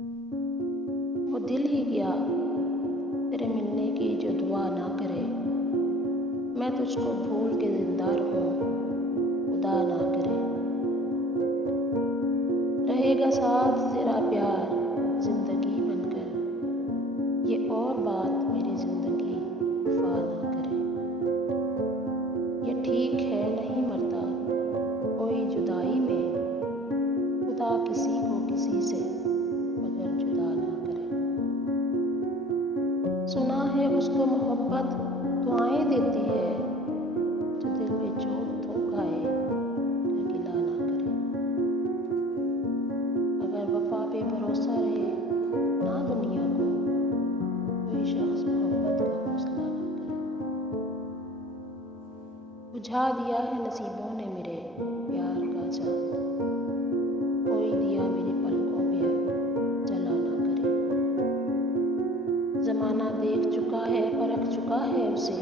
वो दिल ही क्या तेरे मिलने की जो दुआ ना करे। मैं तुझको भूल के जिंदा रहूं, खुदा ना करे। रहेगा साथ तेरा प्यार जिंदगी बनकर, ये और बात मेरी जिंदगी वफा ना करे। ये ठीक है नहीं मरता कोई जुदाई में, खुदा किसी को किसी से मगर जुदा ना करे। सुना है उसको मोहब्बत दुआएं देती है, जो दिल में चोट तो खाए मगर गिला ना करे। अगर वफा पे भरोसा रहे ना दुनिया को, कोई शख्स मोहब्बत का हौसला ना करे। बुझा दिया है नसीबों ने मेरे प्यार का चांद, कोई दिया मेरी पलकों पे अब जला ना करे। जमाना देख चुका है परख चुका है उसे,